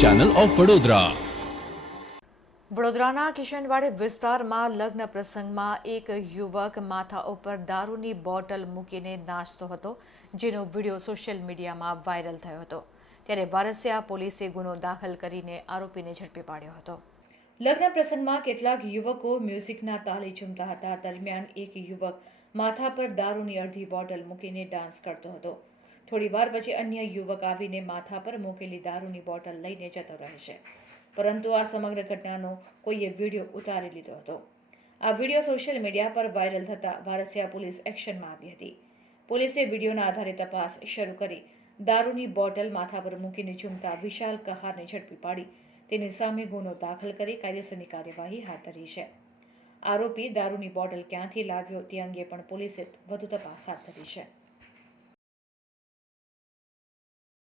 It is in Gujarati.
ચેનલ ઓફ વડોદરા વડોદરાના કિશનવાડી વિસ્તારમાં લગ્ન પ્રસંગમાં એક યુવક માથા ઉપર દારૂની બોટલ મૂકીને નાચતો હતો, જેનો વીડિયો સોશિયલ મીડિયામાં વાયરલ થયો હતો. ત્યારે વારસિયા પોલીસે ગુનો દાખલ કરીને આરોપીને ઝડપી પાડ્યો હતો. લગ્ન પ્રસંગમાં કેટલાક યુવકો મ્યુઝિકના તાલે ઝૂમતા હતા. દરમિયાન એક યુવક માથા પર દારૂની અડધી બોટલ મૂકીને ડાન્સ કરતો હતો. થોડી વાર પછી અન્ય યુવક આવીને માથા પર મૂકેલી દારૂની બોટલ લઈને જતો રહે છે. પરંતુ આ સમગ્ર ઘટનાનો કોઈએ વીડિયો ઉતારી લીધો હતો. આ વીડિયો સોશિયલ મીડિયા પર વાયરલ થતાં વારસિયા પોલીસ એક્શનમાં આવી હતી. પોલીસે વિડીયોના આધારે તપાસ શરૂ કરી દારૂની બોટલ માથા પર મૂકીને ઝૂમતા વિશાલ કહારને ઝડપી પાડી તેની સામે ગુનો દાખલ કરી કાયદેસરની કાર્યવાહી હાથ ધરી છે. આરોપી દારૂની બોટલ ક્યાંથી લાવ્યો તે અંગે પણ પોલીસે વધુ તપાસ હાથ ધરી છે.